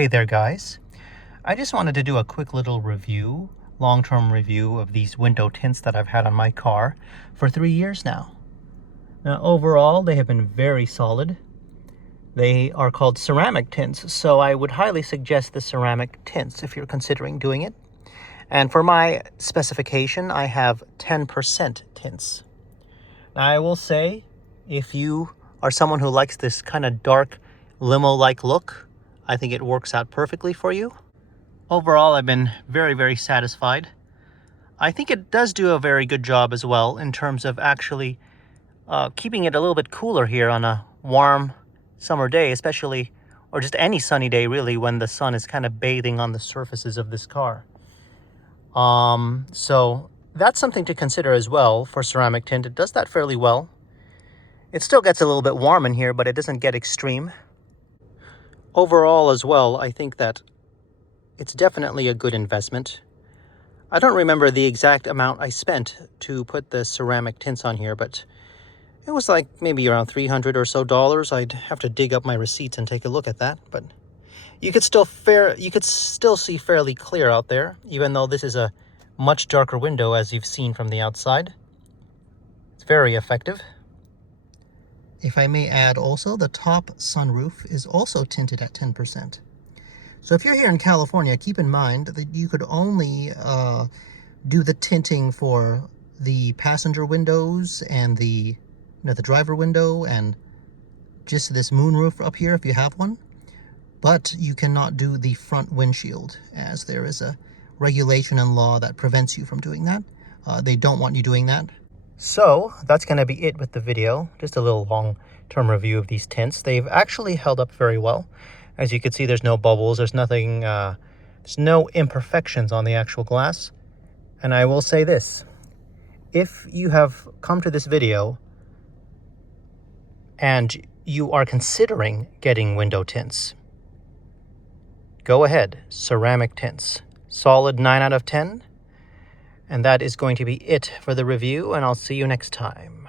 Hey there guys, I just wanted to do a quick little review, long-term review of these window tints that I've had on my car for 3 years now. Now overall they have been very solid. They are called ceramic tints, so I would highly suggest the ceramic tints if you're considering doing it. And for my specification I have 10% tints. Now I will say, if you are someone who likes this kind of dark limo-like look, I think it works out perfectly for you. Overall, I've been very satisfied. I think it does do a very good job as well in terms of actually keeping it a little bit cooler here on a warm summer day, especially, or just any sunny day really, when the sun is kind of bathing on the surfaces of this car. So that's something to consider as well for ceramic tint. It does that fairly well. It still gets a little bit warm in here, but it doesn't get extreme. Overall as well, I think that it's definitely a good investment. I don't remember the exact amount I spent to put the ceramic tints on here, but it was like maybe around $300 or so. I'd have to dig up my receipts and take a look at that, but you could still see fairly clear out there, even though this is a much darker window as you've seen from the outside. It's very effective. If I may add also, the top sunroof is also tinted at 10%. So if you're here in California, keep in mind that you could only do the tinting for the passenger windows and the driver window and just this moonroof up here if you have one. But you cannot do the front windshield, as there is a regulation and law that prevents you from doing that. They don't want you doing that. So that's going to be it with the video. Just a little long-term review of these tints. They've actually held up very well. As you can see, there's no bubbles, there's nothing, there's no imperfections on the actual glass. And I will say this, if you have come to this video and you are considering getting window tints, go ahead, ceramic tints. Solid 9 out of 10. And that is going to be it for the review, and I'll see you next time.